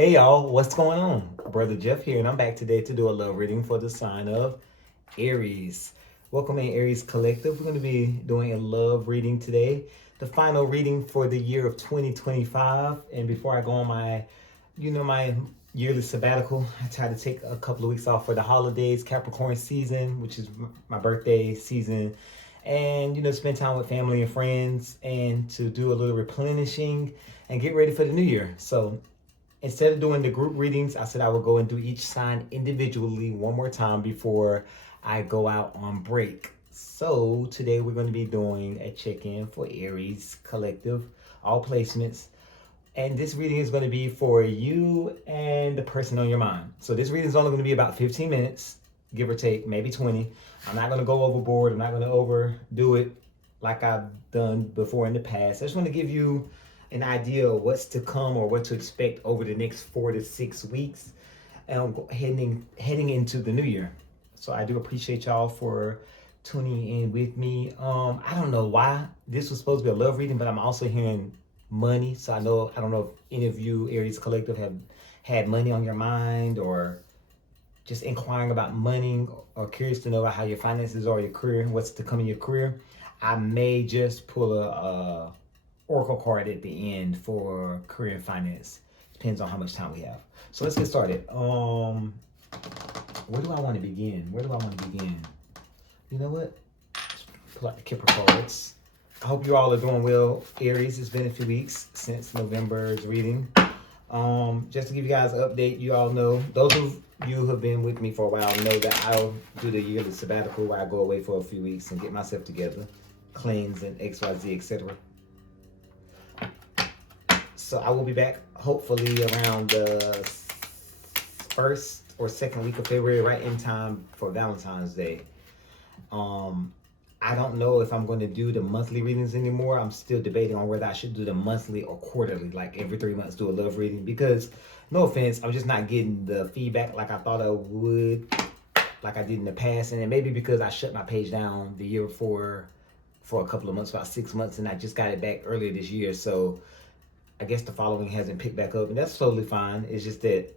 Hey y'all, what's going on? Brother Jeff here, and I'm back today to do a love reading for the sign of Aries. Welcome in Aries Collective. We're going to be doing a love reading today, the final reading for the year of 2025. And before I go on my yearly sabbatical, I try to take a couple of weeks off for the holidays, Capricorn season, which is my birthday season, and spend time with family and friends, and to do a little replenishing and get ready for the new year. So instead of doing the group readings, I said I would go and do each sign individually one more time before I go out on break. So today we're going to be doing a check-in for Aries Collective, all placements. And this reading is going to be for you and the person on your mind. So this reading is only going to be about 15 minutes, give or take, maybe 20. I'm not going to go overboard. I'm not going to overdo it like I've done before in the past. I just want to give you an idea of what's to come or what to expect over the next 4 to 6 weeks, heading into the new year. So I do appreciate y'all for tuning in with me. I don't know why this was supposed to be a love reading, but I'm also hearing money. So I don't know if any of you Aries Collective have had money on your mind, or just inquiring about money, or curious to know about how your finances are, your career, what's to come in your career. I may just pull a oracle card at the end for career and finance. Depends on how much time we have. So let's get started. Where do I want to begin? You know what? Pull out the Kipper cards. I hope you all are doing well, Aries. It's been a few weeks since November's reading. Just to give you guys an update, you all know, those of you who have been with me for a while know that I'll do the yearly sabbatical where I go away for a few weeks and get myself together, cleanse and XYZ, etc. So I will be back hopefully around the first or second week of February, right in time for Valentine's Day. I don't know if I'm going to do the monthly readings anymore. I'm still debating on whether I should do the monthly or quarterly, like every 3 months do a love reading, because no offense, I'm just not getting the feedback like I thought I would, like I did in the past. And it may be because I shut my page down the year before for a couple of months, about 6 months, and I just got it back earlier this year. So I guess the following hasn't picked back up, and that's totally fine. It's just that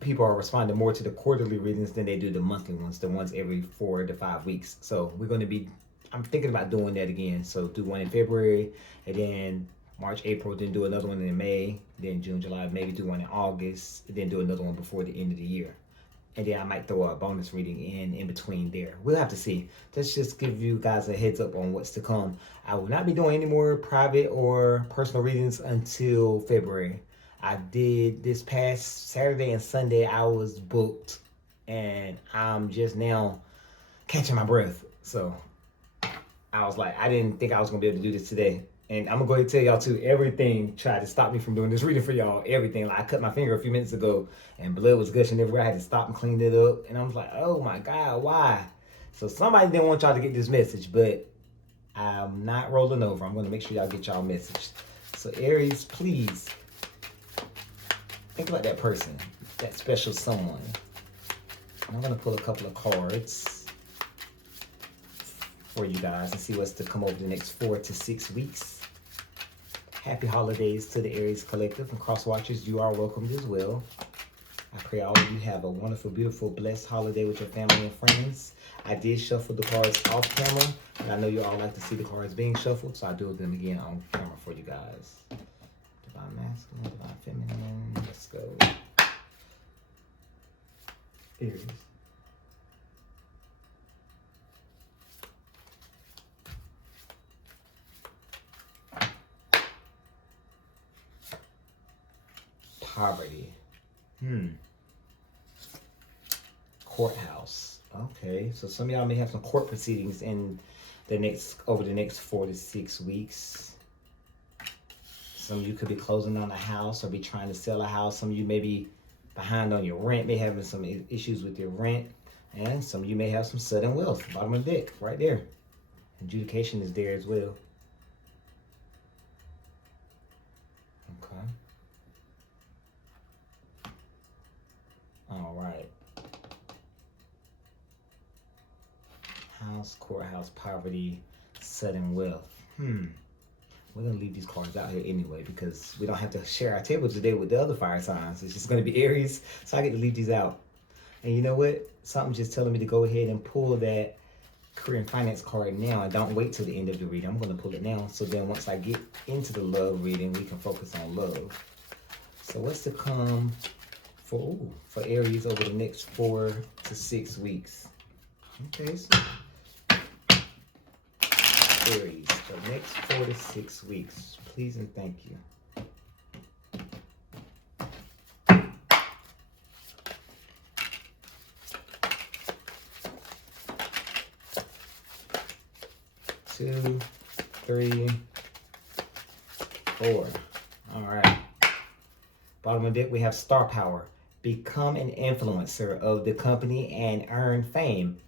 people are responding more to the quarterly readings than they do the monthly ones, the ones every 4 to 5 weeks. So I'm thinking about doing that again. So do one in February, and then March, April, then do another one in May, then June, July, maybe do one in August, and then do another one before the end of the year. And then I might throw a bonus reading in between there. We'll have to see. Let's just give you guys a heads up on what's to come. I will not be doing any more private or personal readings until February. I did this past Saturday and Sunday. I was booked, and I'm just now catching my breath. So I was like, I didn't think I was gonna be able to do this today. And I'm gonna go ahead and tell y'all too, everything tried to stop me from doing this reading for y'all. Everything. Like, I cut my finger a few minutes ago and blood was gushing everywhere. I had to stop and clean it up. And I was like, oh my God, why? So somebody didn't want y'all to get this message, but I'm not rolling over. I'm gonna make sure y'all get y'all message. So Aries, please think about that person, that special someone. I'm gonna pull a couple of cards for you guys and see what's to come over the next 4 to 6 weeks. Happy holidays to the Aries Collective, and cross watchers, you are welcomed as well. I pray all of you have a wonderful, beautiful, blessed holiday with your family and friends. I did shuffle the cards off camera, and I know you all like to see the cards being shuffled, so I do them again on camera for you guys. Divine Masculine, Divine Feminine, let's go. Aries. Poverty. Courthouse. Okay, so some of y'all may have some court proceedings over the next 4 to 6 weeks. Some of you could be closing on a house or be trying to sell a house. Some of you may be behind on your rent, may having some issues with your rent, and some of you may have some sudden wealth. Bottom of the deck, right there. Adjudication is there as well. Okay. All right. House, courthouse, poverty, sudden wealth. We're going to leave these cards out here anyway because we don't have to share our table today with the other fire signs. It's just going to be Aries, so I get to leave these out. And you know what? Something's just telling me to go ahead and pull that career and finance card now and don't wait till the end of the reading. I'm going to pull it now, so then once I get into the love reading, we can focus on love. So what's to come for Aries over the next 4 to 6 weeks? Okay, so Aries, the next 4 to 6 weeks. Please and thank you. Two, 3, 4. All right. Bottom of the deck, we have star power. Become an influencer of the company and earn fame,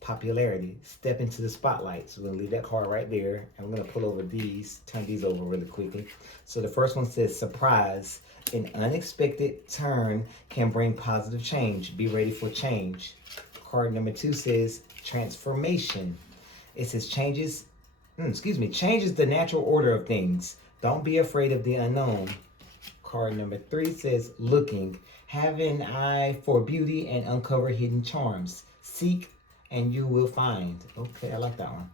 popularity. Step into the spotlight. So we're going to leave that card right there. And we're going to pull over these, turn these over really quickly. So the first one says surprise. An unexpected turn can bring positive change. Be ready for change. Card number 2 says transformation. It says changes the natural order of things. Don't be afraid of the unknown. Card number 3 says looking. Have an eye for beauty and uncover hidden charms. Seek and you will find. Okay, I like that one.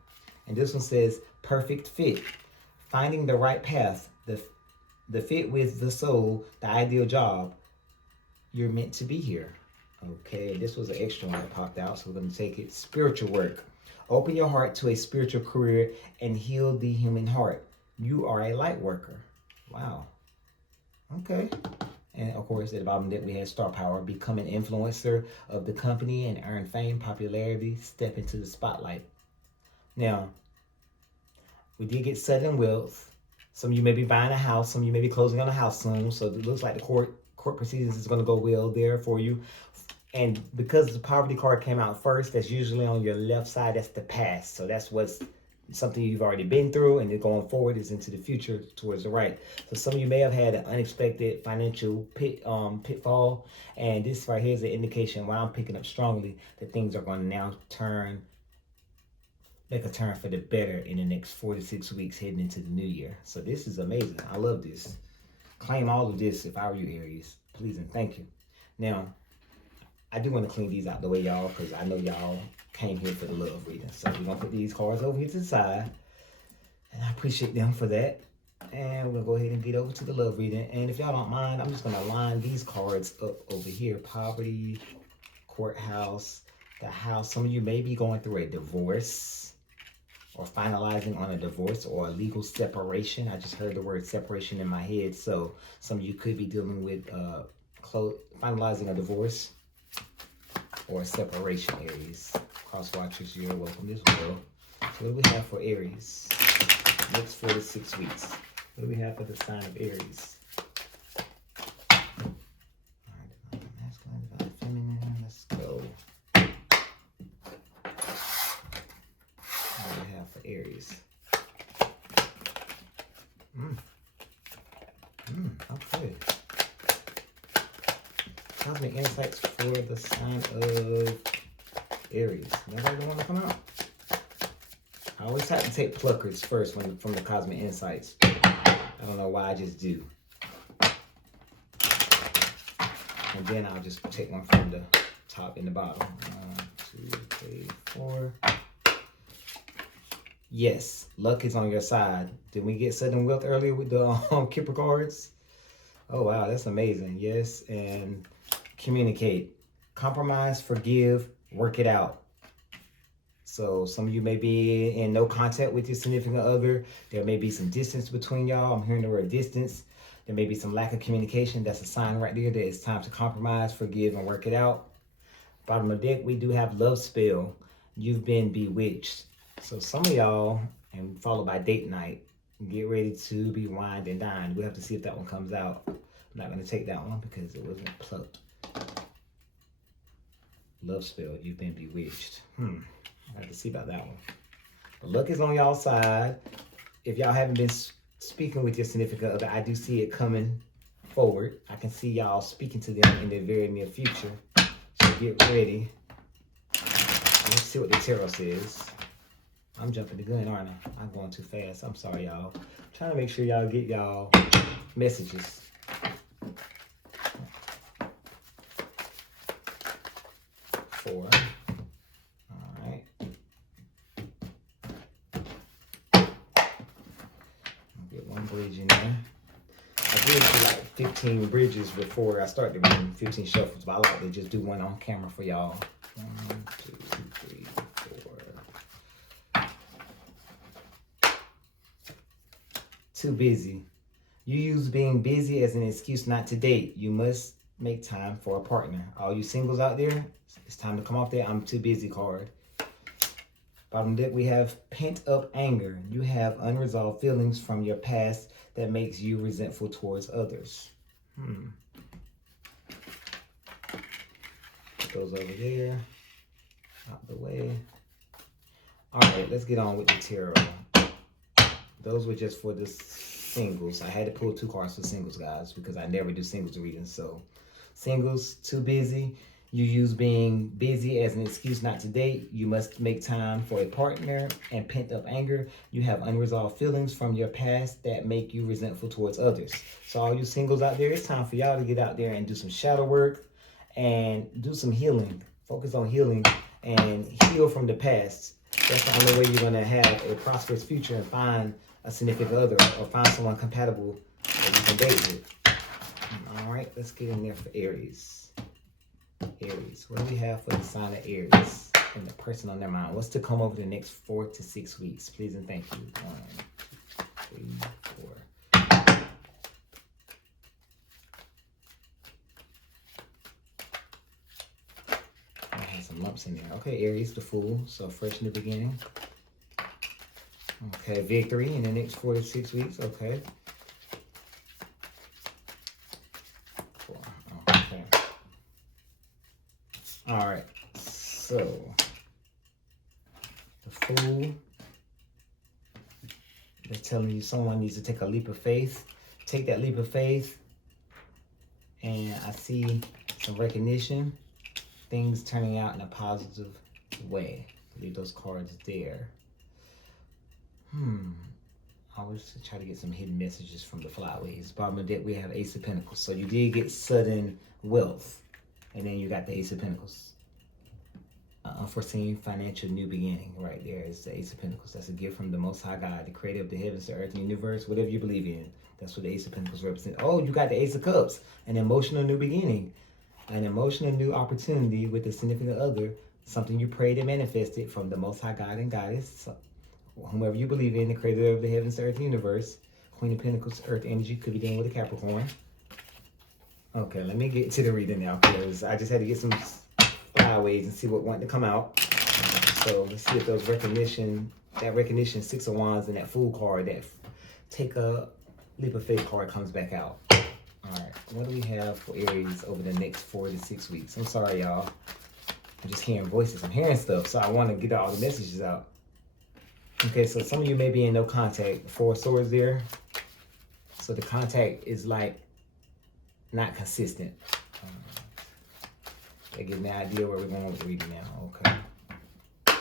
And this one says perfect fit. Finding the right path, the fit with the soul, the ideal job. You're meant to be here. Okay, this was an extra one that popped out, so we're going to take it. Spiritual work. Open your heart to a spiritual career and heal the human heart. You are a light worker. Wow. Okay. And of course, at the bottom that we have star power. Become an influencer of the company and earn fame, popularity. Step into the spotlight. Now, we did get sudden wealth. Some of you may be buying a house. Some of you may be closing on a house soon. So it looks like the court proceedings is going to go well there for you. And because the poverty card came out first, that's usually on your left side. That's the past. So that's what's something you've already been through, and then going forward is into the future towards the right. So some of you may have had an unexpected financial pitfall, and this right here is an indication why I'm picking up strongly that things are going to now make a turn for the better in the next 4 to 6 weeks heading into the new year. So this is amazing. I love this. Claim all of this if I were you, Aries. Please and thank you. Now, I do want to clean these out the way, y'all, because I know y'all came here for the love reading. So we're going to put these cards over here to the side. And I appreciate them for that. And we're going to go ahead and get over to the love reading. And if y'all don't mind, I'm just going to line these cards up over here. Poverty, courthouse, the house. Some of you may be going through a divorce or finalizing on a divorce or a legal separation. I just heard the word separation in my head. So some of you could be dealing with finalizing a divorce or separation, Aries. Cross watchers, you're welcome as well. So what do we have for Aries? Next 4 to 6 weeks. What do we have for the sign of Aries? Alright, divine masculine, divine feminine. Let's go. What do we have for Aries? Okay. Cosmic insights for the sign of Aries. Nobody want to come out? I always have to take pluckers first from the cosmic insights. I don't know why, I just do. And then I'll just take one from the top and the bottom. 1, 2, 3, 4. Yes, luck is on your side. Did we get sudden wealth earlier with the Kipper cards? Oh wow, that's amazing. Yes, and communicate, compromise, forgive, work it out. So some of you may be in no contact with your significant other. There may be some distance between y'all. I'm hearing the word distance. There may be some lack of communication. That's a sign right there that it's time to compromise, forgive, and work it out. Bottom of the deck, we do have love spell. You've been bewitched. So some of y'all, and followed by date night, get ready to be wined and dined. We'll have to see if that one comes out. I'm not going to take that one because it wasn't plucked. Love spell, you've been bewitched. I have to see about that one. But luck is on y'all side. If y'all haven't been speaking with your significant other, I do see it coming forward. I can see y'all speaking to them in the very near future. So get ready. Let's see what the tarot says. I'm jumping the gun, aren't I? I'm going too fast. I'm sorry, y'all. Trying to make sure y'all get y'all messages. Four. All right. I'll get one bridge in there. I did do like 15 bridges before I started reading 15 shuffles, but I like to just do one on camera for y'all. 1, 2, 3, 4. Too busy. You use being busy as an excuse not to date. You must make time for a partner. All you singles out there, it's time to come off that I'm too busy card. Bottom deck, we have pent up anger. You have unresolved feelings from your past that makes you resentful towards others. Put those over there, out the way. All right, let's get on with the tarot. Those were just for the singles. I had to pull 2 cards for singles, guys, because I never do singles readings. So, singles, too busy. You use being busy as an excuse not to date. You must make time for a partner. And pent up anger. You have unresolved feelings from your past that make you resentful towards others. So all you singles out there, it's time for y'all to get out there and do some shadow work and do some healing. Focus on healing and heal from the past. That's the only way you're going to have a prosperous future and find a significant other or find someone compatible that you can date with. All right, let's get in there for Aries. Aries, what do we have for the sign of Aries and the person on their mind? What's to come over the next 4 to 6 weeks? Please and thank you. 1, 2, 3, 4. I had some lumps in there. Okay, Aries, the Fool. So fresh in the beginning. Okay, victory in the next 4 to 6 weeks. Okay. 4. Okay. All right, so the Fool, they're telling you someone needs to take a leap of faith. Take that leap of faith, and I see some recognition, things turning out in a positive way. Leave those cards there. I always try to get some hidden messages from the flyways. Bottom of the deck, we have Ace of Pentacles. So you did get sudden wealth. And then you got the Ace of Pentacles. Unforeseen financial new beginning. Right there is the Ace of Pentacles. That's a gift from the Most High God, the creator of the heavens, the earth, and the universe. Whatever you believe in. That's what the Ace of Pentacles represents. Oh, you got the Ace of Cups. An emotional new beginning. An emotional new opportunity with a significant other. Something you prayed and manifested from the Most High God and Goddess. So, whomever you believe in, the creator of the heavens, the earth, and the universe. Queen of Pentacles, earth energy. Could be dealing with a Capricorn. Okay, let me get to the reading now because I just had to get some flyways and see what wanted to come out. So let's see if those recognition, 6 of Wands and that Fool card, that take a leap of faith card comes back out. All right, what do we have for Aries over the next 4 to 6 weeks? I'm sorry, y'all. I'm just hearing voices. I'm hearing stuff, so I want to get all the messages out. Okay, so some of you may be in no contact. 4 of Swords there. So the contact is like not consistent. That gives me an idea where we're going with the reading now. Okay.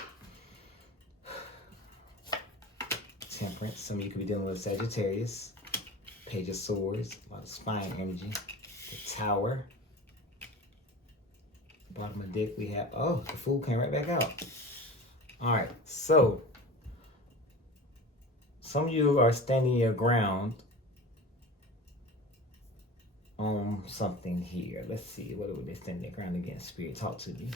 Temperance. Some of you could be dealing with Sagittarius. Page of Swords. A lot of spine energy. The Tower. Bottom of the deck we have, oh, the Fool came right back out. All right, so some of you are standing your ground on something here. Let's see, what are they standing their ground against? Spirit, talk to me.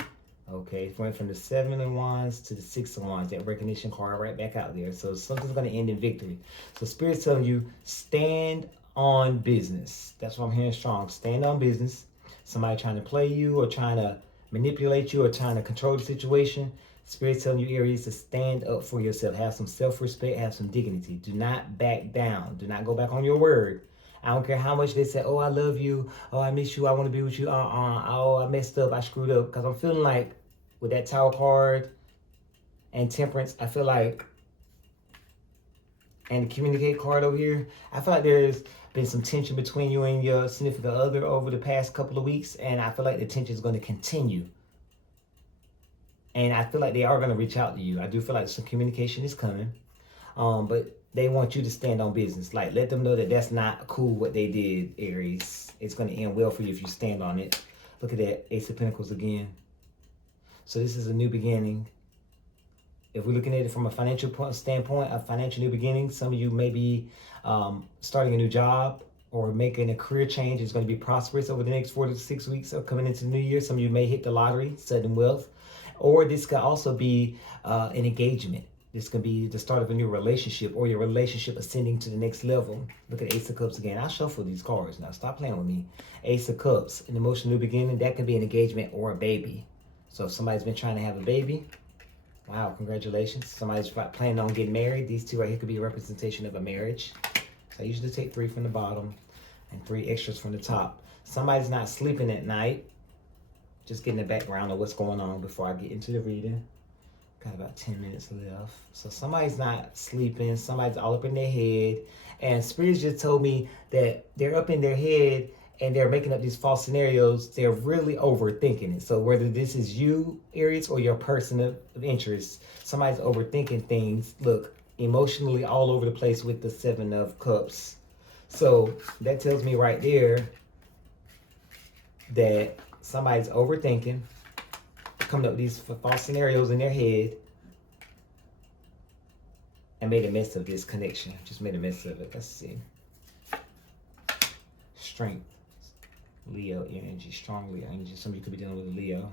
Okay, went from the 7 of Wands to the 6 of Wands. That recognition card right back out there. So something's going to end in victory. So Spirit's telling you, stand on business. That's what I'm hearing strong. Stand on business. Somebody trying to play you or trying to manipulate you or trying to control the situation. Spirit's telling you, Aries, to stand up for yourself. Have some self-respect. Have some dignity. Do not back down. Do not go back on your word. I don't care how much they say, oh, I love you. Oh, I miss you. I want to be with you. Oh, I messed up. I screwed up. Because I'm feeling like with that Tower card and Temperance, I feel like, and the Communicate card over here, I feel like there's been some tension between you and your significant other over the past couple of weeks. And I feel like the tension is going to continue. And I feel like they are going to reach out to you. I do feel like some communication is coming. But They want you to stand on business. Like, let them know that that's not cool what they did, Aries. It's going to end well for you if you stand on it. Look at that, Ace of Pentacles again. So this is a new beginning. If we're looking at it from a financial standpoint, a financial new beginning, some of you may be starting a new job or making a career change. It's going to be prosperous over the next 4 to 6 weeks of coming into the new year. Some of you may hit the lottery, sudden wealth. Or this could also be an engagement. This could be the start of a new relationship or your relationship ascending to the next level. Look at Ace of Cups again. I'll shuffle these cards now. Stop playing with me. Ace of Cups, an emotional new beginning. That could be an engagement or a baby. So if somebody's been trying to have a baby, wow, congratulations. Somebody's planning on getting married. These two right here could be a representation of a marriage. So I usually take 3 from the bottom and 3 extras from the top. Somebody's not sleeping at night. Just getting the background of what's going on before I get into the reading. Got about 10 minutes left. So somebody's not sleeping. Somebody's all up in their head. And Spirits just told me that they're up in their head and they're making up these false scenarios. They're really overthinking it. So whether this is you, Aries, or your person of interest, somebody's overthinking things. Look, emotionally all over the place with the 7 of Cups. So that tells me right there that somebody's overthinking, coming up with these false scenarios in their head, and made a mess of this connection. Just made a mess of it. Let's see. Strength. Leo energy. Strong Leo energy. Some of you could be dealing with a Leo.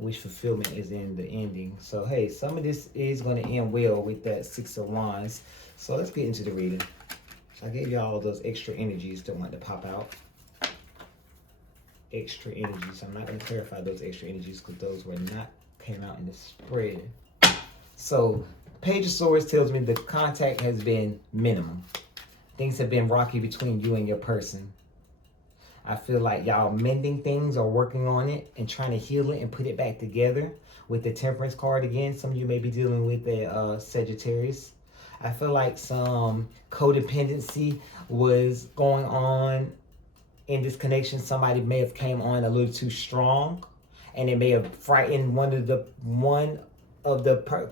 Wish fulfillment is in the ending. So, hey, some of this is going to end well with that 6 of Wands. So, let's get into the reading. So, I gave you all those extra energies that want to pop out. Extra energies. I'm not going to clarify those extra energies because those were not came out in the spread. So Page of Swords tells me the contact has been minimum. Things have been rocky between you and your person. I feel like y'all mending things or working on it and trying to heal it and put it back together. With the Temperance card again, some of you may be dealing with a Sagittarius. I feel like some codependency was going on in this connection. Somebody may have came on a little too strong, and it may have frightened one of the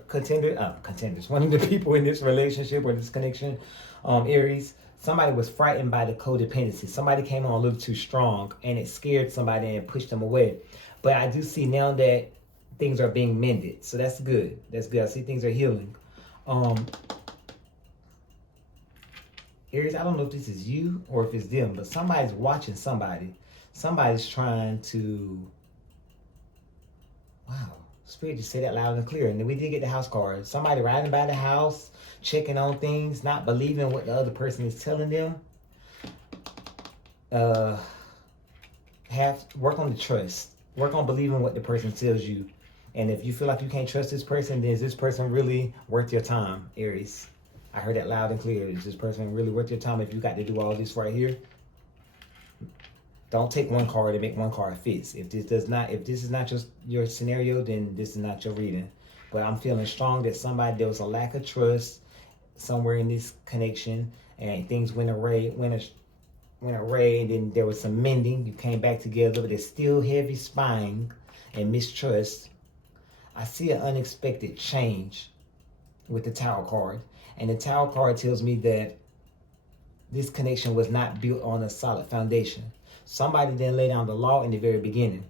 contenders, one of the people in this relationship or this connection, Aries. Somebody was frightened by the codependency. Somebody came on a little too strong, and it scared somebody and pushed them away. But I do see now that things are being mended, so that's good. That's good. I see things are healing. Aries, I don't know if this is you or if it's them, but somebody's watching somebody. Somebody's trying to... Wow. Spirit just said that loud and clear. And then we did get the house card. Somebody riding by the house, checking on things, not believing what the other person is telling them. Work on the trust. Work on believing what the person tells you. And if you feel like you can't trust this person, then is this person really worth your time, Aries? I heard that loud and clear. Is this person really worth your time if you got to do all this right here? Don't take one card and make one card fits. If this is not just your scenario, then this is not your reading. But I'm feeling strong that there was a lack of trust somewhere in this connection, and things went awry, and then there was some mending. You came back together, but there's still heavy spying and mistrust. I see an unexpected change with the Tower card. And the Tower card tells me that this connection was not built on a solid foundation. Somebody didn't lay down the law in the very beginning.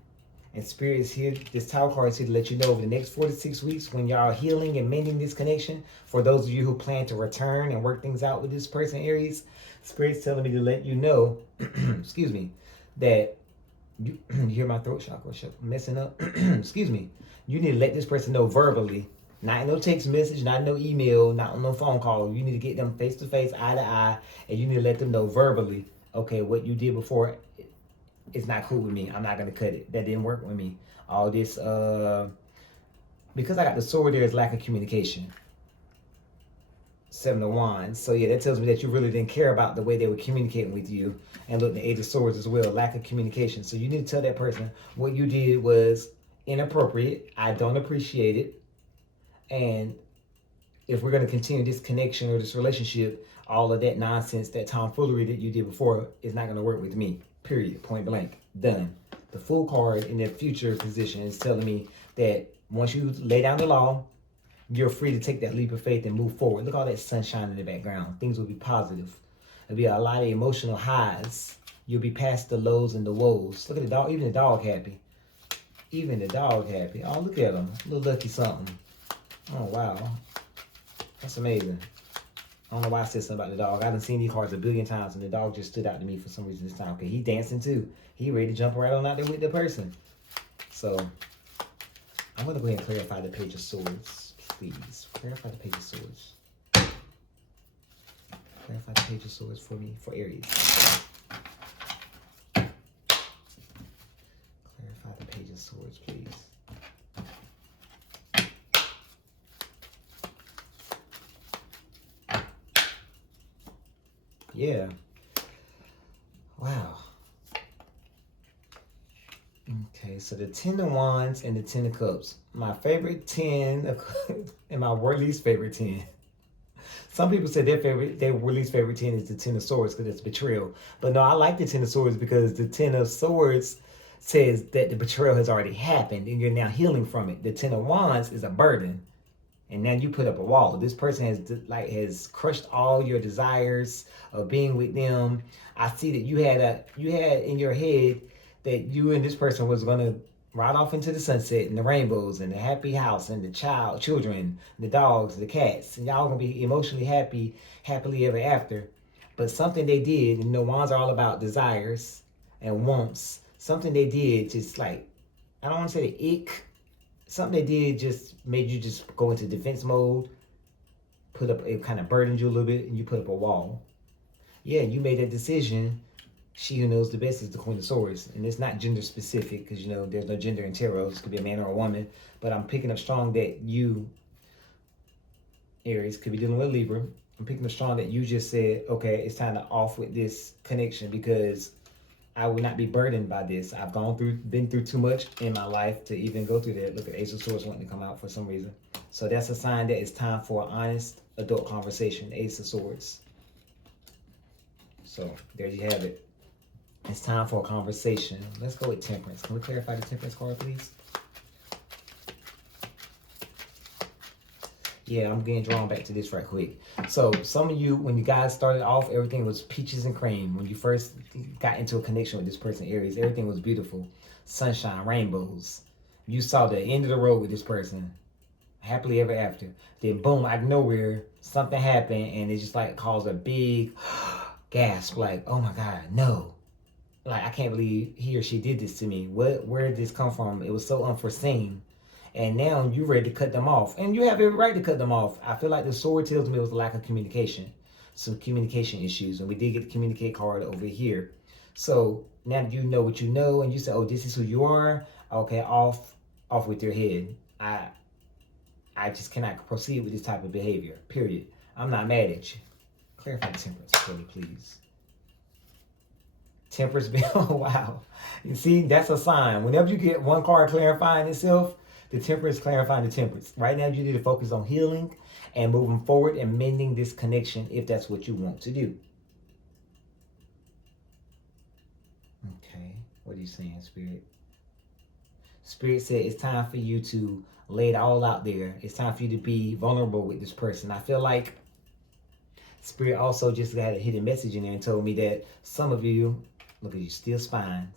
And Spirit is here. This Tower card is here to let you know over the next 4 to 6 weeks when y'all are healing and mending this connection. For those of you who plan to return and work things out with this person, Aries, Spirit's telling me to let you know, excuse me, that you hear my throat chakra messing up. Excuse me. You need to let this person know verbally. Not in no text message, not in no email, not on no phone call. You need to get them face to face, eye to eye, and you need to let them know verbally, okay, what you did before is not cool with me. I'm not going to cut it. That didn't work with me. All this, because I got the sword, there is lack of communication. 7 of Wands. So yeah, that tells me that you really didn't care about the way they were communicating with you. And look, the 8 of Swords as well, lack of communication. So you need to tell that person what you did was inappropriate. I don't appreciate it. And if we're going to continue this connection or this relationship, all of that nonsense, that tomfoolery that you did before is not going to work with me. Period. Point blank. Done. The Fool card in the future position is telling me that once you lay down the law, you're free to take that leap of faith and move forward. Look at all that sunshine in the background. Things will be positive. There'll be a lot of emotional highs. You'll be past the lows and the woes. Look at the dog. Even the dog happy. Even the dog happy. Oh, look at him. Little lucky something. Oh, wow. That's amazing. I don't know why I said something about the dog. I done seen these cards a billion times, and the dog just stood out to me for some reason this time. Okay, he dancing too. He ready to jump right on out there with the person. So, I'm going to go ahead and clarify the Page of Swords, please. Clarify the Page of Swords. Clarify the Page of Swords for me, for Aries. Clarify the Page of Swords, please. Yeah. Wow. Okay, so the 10 of Wands and the 10 of Cups. My favorite 10 and my least favorite 10. Some people say their least favorite 10 is the 10 of Swords because it's betrayal. But no, I like the 10 of Swords because the 10 of Swords says that the betrayal has already happened and you're now healing from it. The 10 of Wands is a burden. And now you put up a wall. This person has crushed all your desires of being with them. I see that you had in your head that you and this person was gonna ride off into the sunset and the rainbows and the happy house and the children, the dogs, the cats, and y'all gonna be emotionally happily ever after. But something they did, and wands are all about desires and wants. Something they did just like, I don't want to say the ick. Something they did just made you just go into defense mode. It kind of burdened you a little bit, and you put up a wall. Yeah, you made a decision. She who knows the best is the Queen of Swords. And it's not gender specific because, there's no gender in tarot. This could be a man or a woman. But I'm picking up strong that you, Aries, could be dealing with Libra. I'm picking up strong that you just said, okay, it's time to off with this connection because I will not be burdened by this. I've been through too much in my life to even go through that. Look at Ace of Swords wanting to come out for some reason. So that's a sign that it's time for an honest adult conversation. Ace of Swords. So there you have it. It's time for a conversation. Let's go with Temperance. Can we clarify the Temperance card, please? Yeah, I'm getting drawn back to this right quick. So some of you, when you guys started off, everything was peaches and cream. When you first got into a connection with this person, Aries, everything was beautiful. Sunshine, rainbows. You saw the end of the road with this person. Happily ever after. Then boom, out of nowhere, something happened and it just like caused a big gasp. Like, oh my God, no. Like, I can't believe he or she did this to me. Where did this come from? It was so unforeseen. And now you're ready to cut them off. And you have every right to cut them off. I feel like the sword tells me it was a lack of communication. Some communication issues. And we did get the communicate card over here. So now that you know what you know and you say, oh, this is who you are. Okay, off with your head. I just cannot proceed with this type of behavior. Period. I'm not mad at you. Clarify the Temperance for me, please. Temperance, oh wow. You see, that's a sign. Whenever you get one card clarifying itself, the Temperance clarifying the Temperance. Right now, you need to focus on healing and moving forward and mending this connection if that's what you want to do. Okay, what are you saying, Spirit? Spirit said it's time for you to lay it all out there. It's time for you to be vulnerable with this person. I feel like Spirit also just had a hidden message in there and told me that some of you, look at you, still spying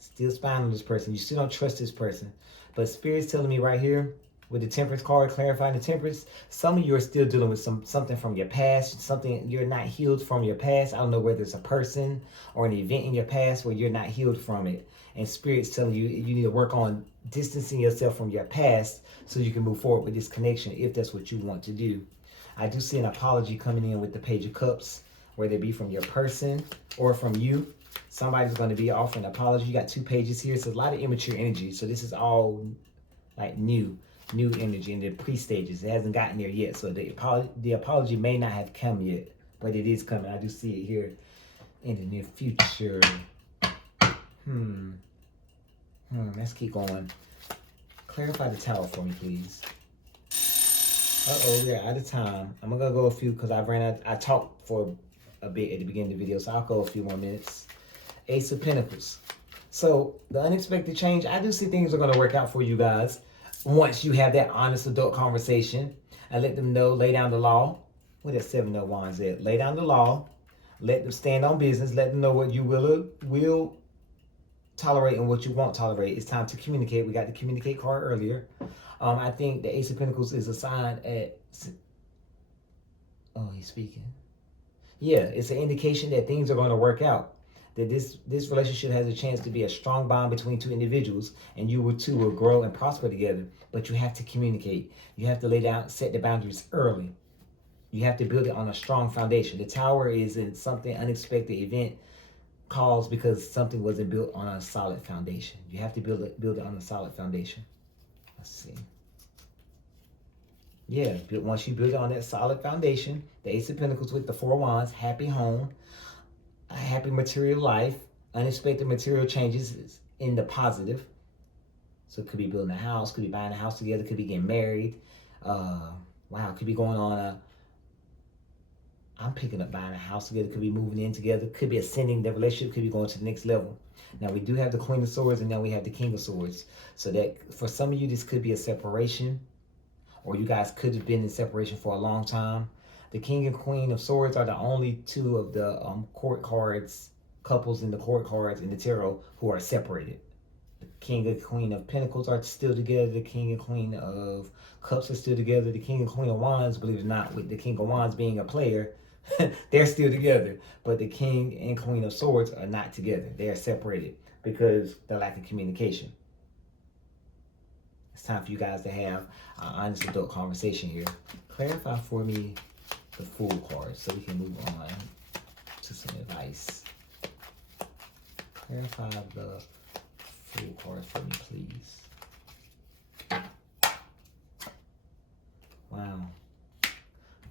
on this person. You still don't trust this person. But Spirit's telling me right here with the Temperance card, clarifying the Temperance, some of you are still dealing with something from your past, something you're not healed from your past. I don't know whether it's a person or an event in your past where you're not healed from it. And Spirit's telling you you need to work on distancing yourself from your past so you can move forward with this connection if that's what you want to do. I do see an apology coming in with the Page of Cups, whether it be from your person or from you. Somebody's going to be offering an apology. You got two pages here. It's a lot of immature energy. So this is all like new energy in the pre-stages. It hasn't gotten there yet. So the apology may not have come yet, but it is coming. I do see it here in the near future. Let's keep going. Clarify the Tower for me, please. Uh-oh, we're out of time. I'm going to go a few because I talked for a bit at the beginning of the video, so I'll go a few more minutes. Ace of Pentacles. So the unexpected change, I do see things are going to work out for you guys once you have that honest adult conversation. I let them know, lay down the law. What that 7 of Wands at? Lay down the law. Let them stand on business. Let them know what you will tolerate and what you won't tolerate. It's time to communicate. We got the communicate card earlier. I think the Ace of Pentacles is a sign at... Oh, he's speaking. Yeah, it's an indication that things are going to work out. That this relationship has a chance to be a strong bond between two individuals, and you two will grow and prosper together. But you have to communicate. You have to lay down, set the boundaries early. You have to build it on a strong foundation. The Tower is in something unexpected event caused because something wasn't built on a solid foundation. You have to build it on a solid foundation. Let's see. Yeah, once you build it on that solid foundation, the Ace of Pentacles with the 4 Wands, happy home, a happy material life, unexpected material changes in the positive. So it could be building a house, could be buying a house together, could be getting married. Wow, could be going on I'm picking up buying a house together, could be moving in together, could be ascending the relationship, could be going to the next level. Now we do have the Queen of Swords and now we have the King of Swords. So that for some of you, this could be a separation, or you guys could have been in separation for a long time. The King and Queen of Swords are the only two of the court cards, couples in the court cards in the tarot who are separated. The King and Queen of Pentacles are still together. The King and Queen of Cups are still together. The King and Queen of Wands, believe it or not, with the King of Wands being a player, they're still together. But the King and Queen of Swords are not together. They are separated because the lack of communication. It's time for you guys to have an honest adult conversation here. Clarify for me the Fool card so we can move on to some advice. Clarify the Fool card for me, please. Wow.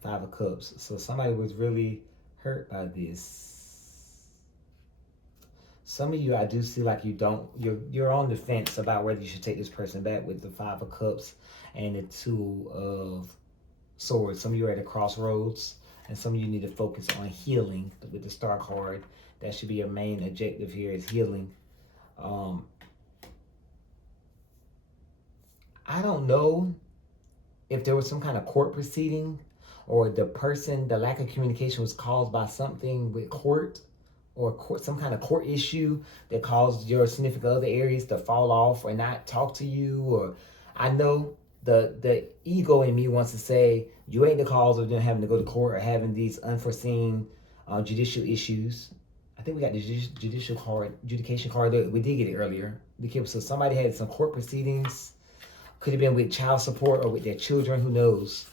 5 of Cups. So somebody was really hurt by this. Some of you, I do see like you're on the fence about whether you should take this person back with the 5 of Cups and the 2 of Swords. Some of you are at a crossroads, and some of you need to focus on healing with the Star card. That should be your main objective here, is healing. I don't know if there was some kind of court proceeding, or the lack of communication was caused by something with court, or some kind of court issue that caused your significant other Aries to fall off or not talk to you. Or I know the ego in me wants to say you ain't the cause of them having to go to court or having these unforeseen judicial issues. I think we got the adjudication card. We did get it earlier. So somebody had some court proceedings. Could have been with child support or with their children. Who knows?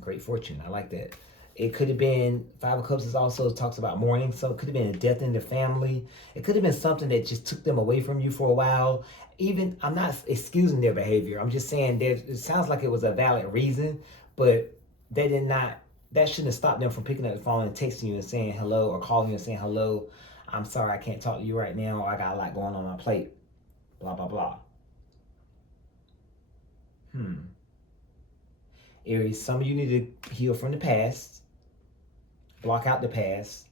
Great fortune. I like that. It could have been 5 of Cups. Is also talks about mourning. So it could have been a death in the family. It could have been something that just took them away from you for a while. Even, I'm not excusing their behavior. I'm just saying it sounds like it was a valid reason, but that shouldn't have stopped them from picking up the phone and texting you and saying hello, or calling you and saying hello. I'm sorry, I can't talk to you right now. Or I got a lot going on my plate. Blah, blah, blah. Aries, some of you need to heal from the past. Block out the past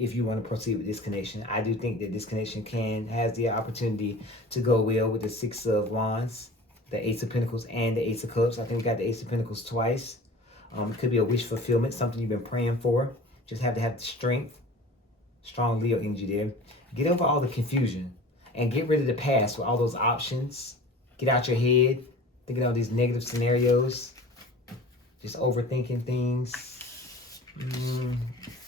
if you want to proceed with this connection. I do think that this connection has the opportunity to go well with the 6 of Wands, the Ace of Pentacles, and the Ace of Cups. I think we got the Ace of Pentacles twice. It could be a wish fulfillment, something you've been praying for. Just have to have the strength. Strong Leo energy there. Get over all the confusion and get rid of the past with all those options. Get out your head, thinking of these negative scenarios. Just overthinking things.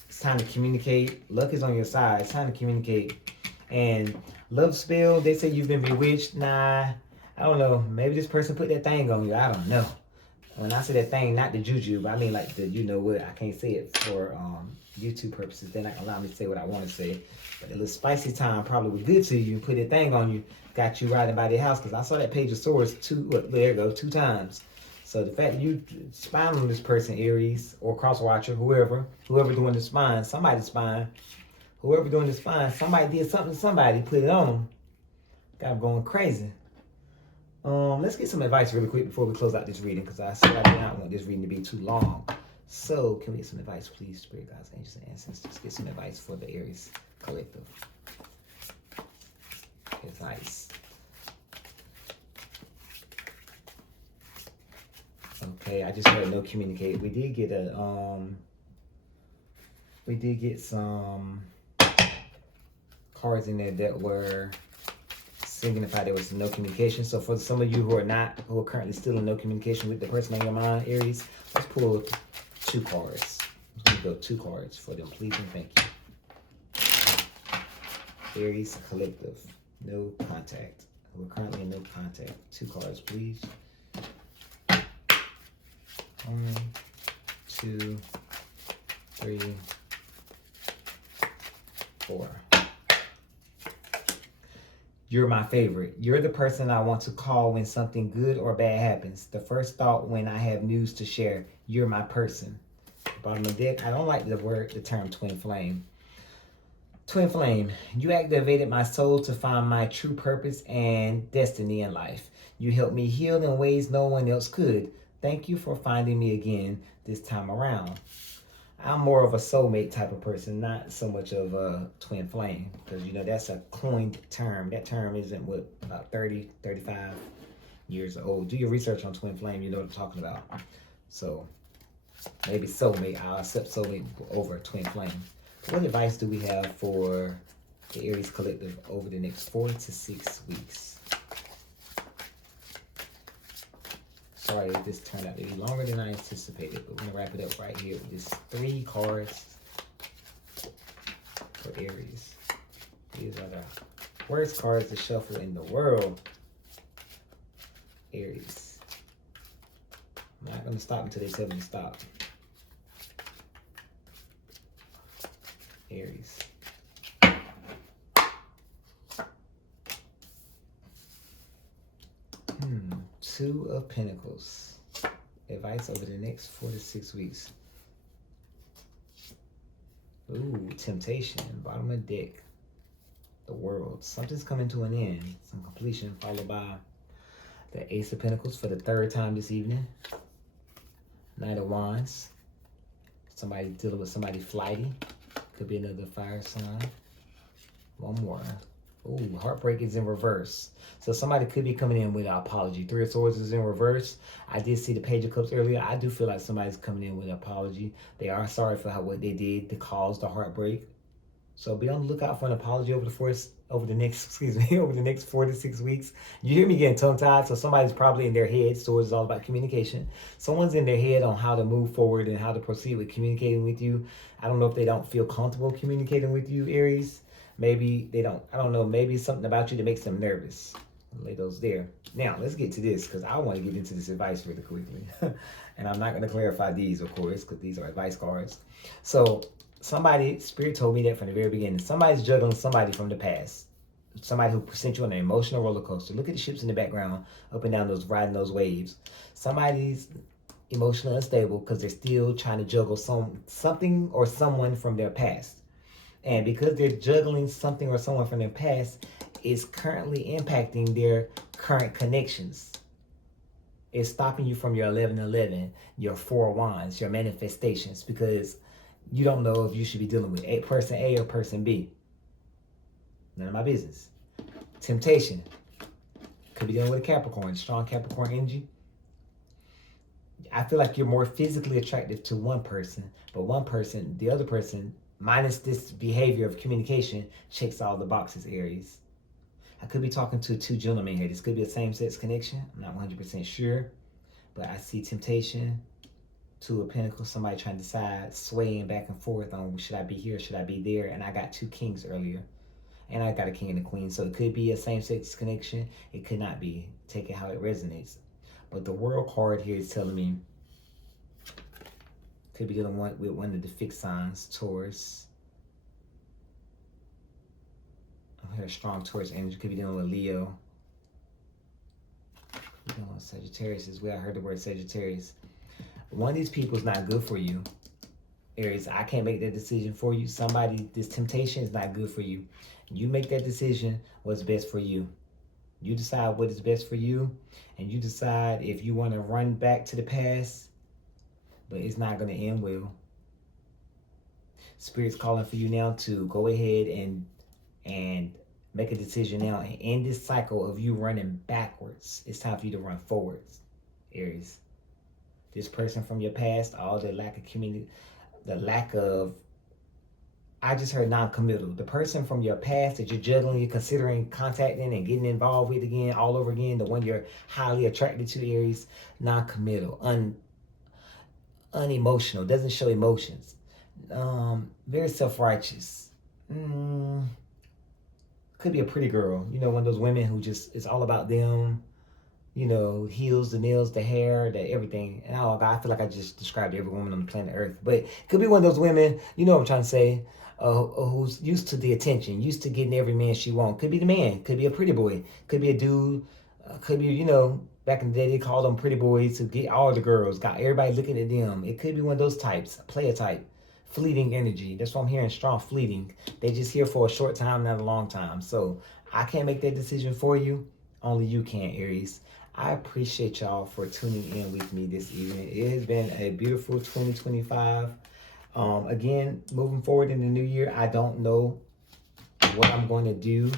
It's time to communicate. Luck is on your side. It's time to communicate. And love spell, they say you've been bewitched. Nah, I don't know. Maybe this person put that thing on you. I don't know. When I say that thing, not the juju, but I mean like the, you know what, I can't say it for YouTube purposes. They're not gonna allow me to say what I want to say. But a little spicy time probably was good to you. Put that thing on you, got you riding by the house. Because I saw that Page of Swords there you go, 2 times. So the fact that you spying on this person, Aries, or cross watcher, whoever doing the spying, somebody's spying. Whoever doing the spying, somebody did something to somebody, put it on them. Got them going crazy. Let's get some advice really quick before we close out this reading, because I said I do not want this reading to be too long. So can we get some advice, please, Spirit Guides, Angels, and Ancestors? Get some advice for the Aries collective. Advice. Okay, I just heard no communicate. We did get some cards in there that were signify there was no communication. So for some of you who are currently still in no communication with the person on your mind, Aries, let's pull 2 cards. I'm gonna go 2 cards for them, please and thank you. Aries collective, no contact. We're currently in no contact. 2 cards, please. 1, 2, 3, 4. You're my favorite. You're the person I want to call when something good or bad happens. The first thought when I have news to share. You're my person. Bottom of the deck. I don't like the term twin flame. Twin flame, you activated my soul to find my true purpose and destiny in life. You helped me heal in ways no one else could. Thank you for finding me again this time around. I'm more of a soulmate type of person, not so much of a twin flame, because that's a coined term. That term isn't about 30, 35 years old. Do your research on twin flame, you know what I'm talking about. So maybe soulmate. I'll accept soulmate over twin flame. What advice do we have for the Aries collective over the next 4 to 6 weeks? Sorry if this turned out to be longer than I anticipated, but we're going to wrap it up right here with just 3 cards for Aries. These are the worst cards to shuffle in the world. Aries. I'm not going to stop until they tell me to stop. Aries. 2 of Pentacles. Advice over the next 4 to 6 weeks. Ooh, temptation. Bottom of the deck. The world. Something's coming to an end. Some completion followed by the Ace of Pentacles for the 3rd time this evening. Knight of Wands. Somebody dealing with somebody flighty. Could be another fire sign. One more. Ooh, heartbreak is in reverse. So somebody could be coming in with an apology. 3 of Swords is in reverse. I did see the Page of Cups earlier. I do feel like somebody's coming in with an apology. They are sorry for what they did to cause the heartbreak. So be on the lookout for an apology over the next 4 to 6 weeks. You hear me getting tongue-tied, so somebody's probably in their head. Swords is all about communication. Someone's in their head on how to move forward and how to proceed with communicating with you. I don't know if they don't feel comfortable communicating with you, Aries. Maybe they don't, I don't know, maybe something about you that makes them nervous. I'll lay those there. Now, let's get to this, because I want to get into this advice really quickly. And I'm not going to clarify these, of course, because these are advice cards. So, Spirit told me that from the very beginning. Somebody's juggling somebody from the past. Somebody who sent you on an emotional roller coaster. Look at the ships in the background, up and down riding those waves. Somebody's emotionally unstable because they're still trying to juggle something or someone from their past. And because they're juggling something or someone from their past, it's currently impacting their current connections. It's stopping you from your 11-11, your 4 of Wands, your manifestations, because you don't know if you should be dealing with person A or person B. None of my business. Temptation. Could be dealing with a Capricorn, strong Capricorn energy. I feel like you're more physically attractive to one person, but the other person, minus this behavior of communication, checks all the boxes, Aries. I could be talking to 2 gentlemen here. This could be a same-sex connection. I'm not 100% sure. But I see temptation, 2 of Pentacles, somebody trying to decide, swaying back and forth on should I be here, should I be there? And I got 2 kings earlier. And I got a king and a queen. So it could be a same-sex connection. It could not be. Take it how it resonates. But the World card here is telling me could be dealing with one of the fixed signs, Taurus. I hear strong Taurus energy. Could be dealing with Leo. Could be dealing with Sagittarius as well. I heard the word Sagittarius. One of these people is not good for you, Aries. I can't make that decision for you. This temptation is not good for you. You make that decision what's best for you. You decide what is best for you, and you decide if you want to run back to the past, but it's not going to end well. Spirit's calling for you now to go ahead and make a decision now and end this cycle of you running backwards. It's time for you to run forwards, Aries. This person from your past, all the lack of community, the lack of, I just heard non-committal. The person from your past that you're juggling, you're considering contacting and getting involved with again, all over again, the one you're highly attracted to, Aries, non-committal, unemotional, doesn't show emotions, very self-righteous. Could be a pretty girl, you know, one of those women who just, it's all about them, you know, heels, the nails, the hair, the everything. And oh God, I feel like I just described every woman on the planet Earth. But it could be one of those women, you know what I'm trying to say, who's used to the attention, used to getting every man she wants. Could be the man, could be a pretty boy, could be a dude, could be, you know, back in the day they called them pretty boys to get all the girls, got everybody looking at them. It could be one of those types, a player type. Fleeting energy. That's what I'm hearing, strong fleeting. They just here for a short time, not a long time. So I can't make that decision for you. Only you can, Aries. I appreciate y'all for tuning in with me this evening. It has been a beautiful 2025. Again, moving forward in the new year, I don't know what I'm going to do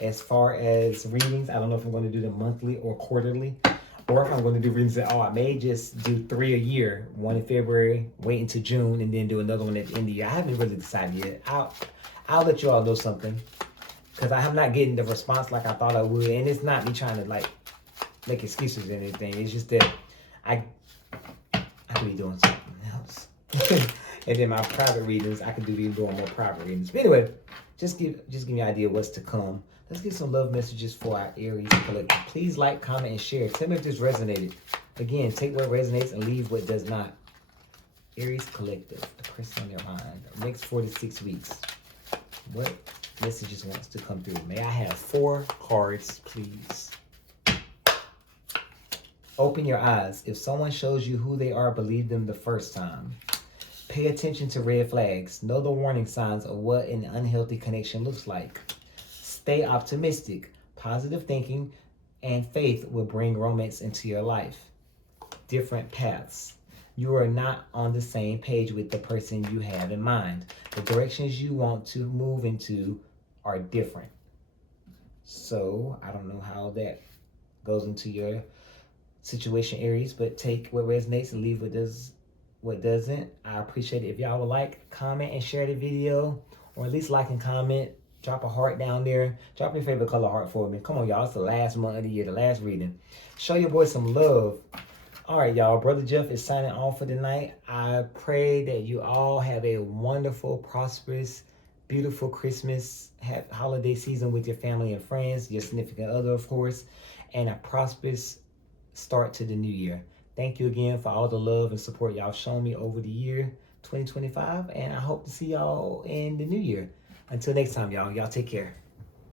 as far as readings. I don't know if I'm going to do them monthly or quarterly, or if I'm going to do readings at all. I may just do 3 a year, one in February, wait until June, and then do another one at the end of the year. I haven't really decided yet. I'll let you all know something, because I'm not getting the response like I thought I would, and it's not me trying to like make excuses or anything. It's just that I could be doing something else. And then my private readings, I could be doing more private readings. But anyway, just give me an idea of what's to come. Let's get some love messages for our Aries collective. Please like, comment, and share. Tell me if this resonated. Again, take what resonates and leave what does not. Aries collective, the person on your mind. Next 4 to 6 weeks. What messages wants to come through? May I have 4 cards, please? Open your eyes. If someone shows you who they are, believe them the first time. Pay attention to red flags. Know the warning signs of what an unhealthy connection looks like. Stay optimistic. Positive thinking and faith will bring romance into your life. Different paths. You are not on the same page with the person you have in mind. The directions you want to move into are different. So, I don't know how that goes into your situation, Aries, but take what resonates and leave what doesn't. I appreciate it if y'all would like, comment, and share the video, or at least like and comment. Drop a heart down there. Drop your favorite color heart for me. Come on, y'all. It's the last month of the year, the last reading. Show your boy some love. All right, y'all. Brother Jeff is signing off for the night. I pray that you all have a wonderful, prosperous, beautiful Christmas, holiday season with your family and friends, your significant other, of course, and a prosperous start to the new year. Thank you again for all the love and support y'all shown me over the year 2025, and I hope to see y'all in the new year. Until next time, y'all take care.